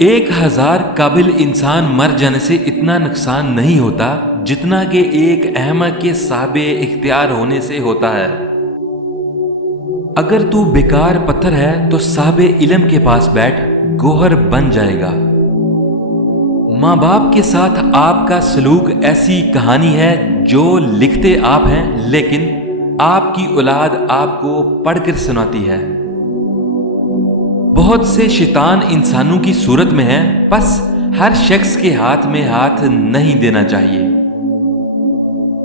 1000 काबिल इंसान मर जाने से इतना नुकसान नहीं होता जितना कि एक अहमक के साबे इख्तियार होने से होता है। अगर तू बेकार पत्थर है तो साबे इल्म के पास बैठ, गोहर बन जाएगा। माँ बाप के साथ आपका सलूक ऐसी कहानी है जो लिखते आप हैं, लेकिन आपकी औलाद आपको पढ़कर सुनाती है। बहुत से शैतान इंसानों की सूरत में है, बस हर शख्स के हाथ में हाथ नहीं देना चाहिए।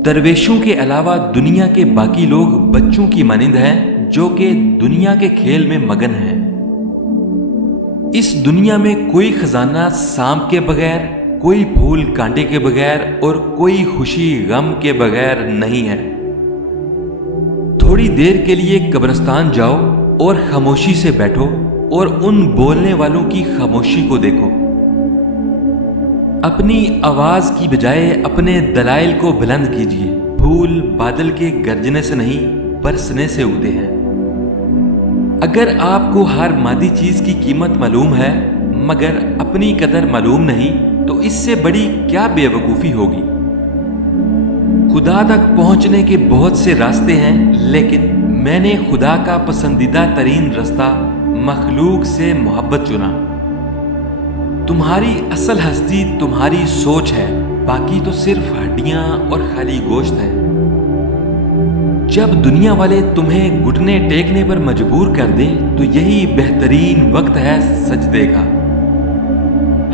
दरवेशों के अलावा दुनिया के बाकी लोग बच्चों की मानिंद हैं जो कि दुनिया के खेल में मगन हैं। इस दुनिया में कोई खजाना सांप के बगैर, कोई फूल कांटे के बगैर और कोई खुशी गम के बगैर नहीं है। थोड़ी देर के लिए कब्रिस्तान जाओ और खामोशी से बैठो और उन बोलने वालों की खामोशी को देखो। अपनी आवाज की बजाय अपने दलाइल को बुलंद कीजिए। फूल बादल के गरजने से नहीं, बरसने से उगते हैं। अगर आपको हर मादी चीज की कीमत मालूम है मगर अपनी कदर मालूम नहीं, तो इससे बड़ी क्या बेवकूफी होगी। खुदा तक पहुंचने के बहुत से रास्ते हैं, लेकिन मैंने खुदा का पसंदीदा तरीन रास्ता मखलूक से मोहब्बत चुना। तुम्हारी असल हस्ती तुम्हारी सोच है, बाकी तो सिर्फ हड्डियां और खाली गोश्त है। जब दुनिया वाले तुम्हें घुटने टेकने पर मजबूर कर दें तो यही बेहतरीन वक्त है सजदे का।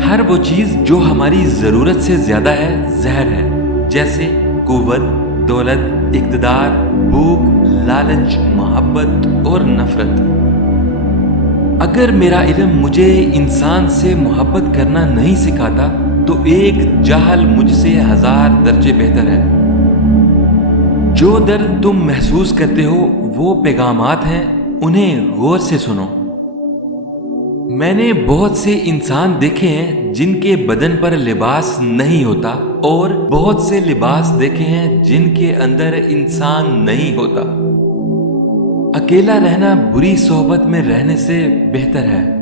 हर वो चीज जो हमारी जरूरत से ज्यादा है जहर है, जैसे कुव्वत, दौलत, इक़्तिदार, भूख, लालच, मोहब्बत और नफरत। अगर मेरा इल्म मुझे इंसान से मोहब्बत करना नहीं सिखाता तो एक जाहल मुझसे 1000 दर्जे बेहतर है। जो दर्द तुम महसूस करते हो वो पैगामात हैं, उन्हें गौर से सुनो। मैंने बहुत से इंसान देखे हैं जिनके बदन पर लिबास नहीं होता, और बहुत से लिबास देखे हैं जिनके अंदर इंसान नहीं होता। अकेला रहना बुरी सोहबत में रहने से बेहतर है।